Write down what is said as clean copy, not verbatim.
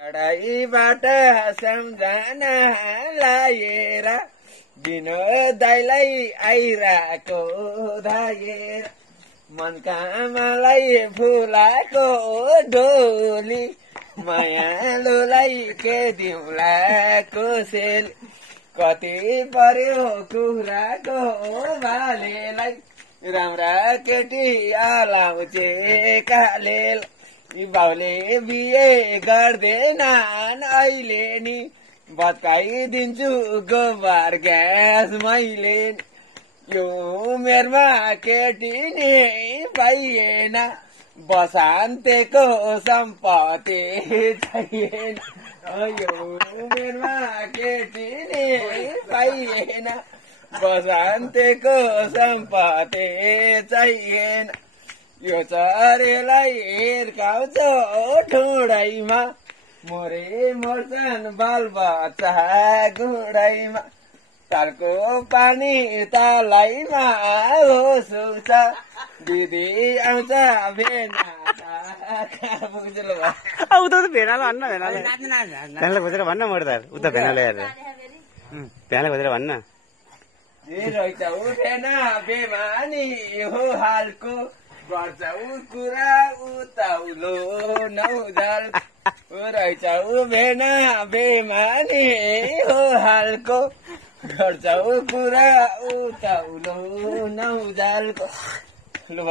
टाढाबाट सम्झना लाएर विनोदाईलाई आइरहेको धाएर मनका मलाई फुलाको डोली मायालुलाई के दिउँला कोसेल कति पर्यो कुखुराको भालेलाई राम्रा केटी आलाउँछे कालेल बाउले बिहे गर्दैनन् अहिले नि भत्काइदिन्छु गोबर ग्यास मैले यो उमेरमा केटी नि पाइएन बसान्तेको सम्पत्ति चाहिएन यो उमेरमा केटी नि पाइएन बसान्तेको सम्पत्ति चाहिएन यो चरेलाई हिर्काउँछ ठुँडाइमा मोरे मर्छन् बालबच्चा गुडाइमा तालको पानी तलाइमा सुक्छ दिदी आउँछ भेना उता त भेनालाई भन्न भेनालाई खोजेर भन्न मर्दा उता भेनाले हेरेर भेनालाई खोजेर भन्न रहेछ उठेन बेमानी हो हालको गर्छ उ कुरा उताउलो नौजाल रहेछ उ भेना बेमानी हो हालको गर्छ उ कुरा उताउलो नौजालको लु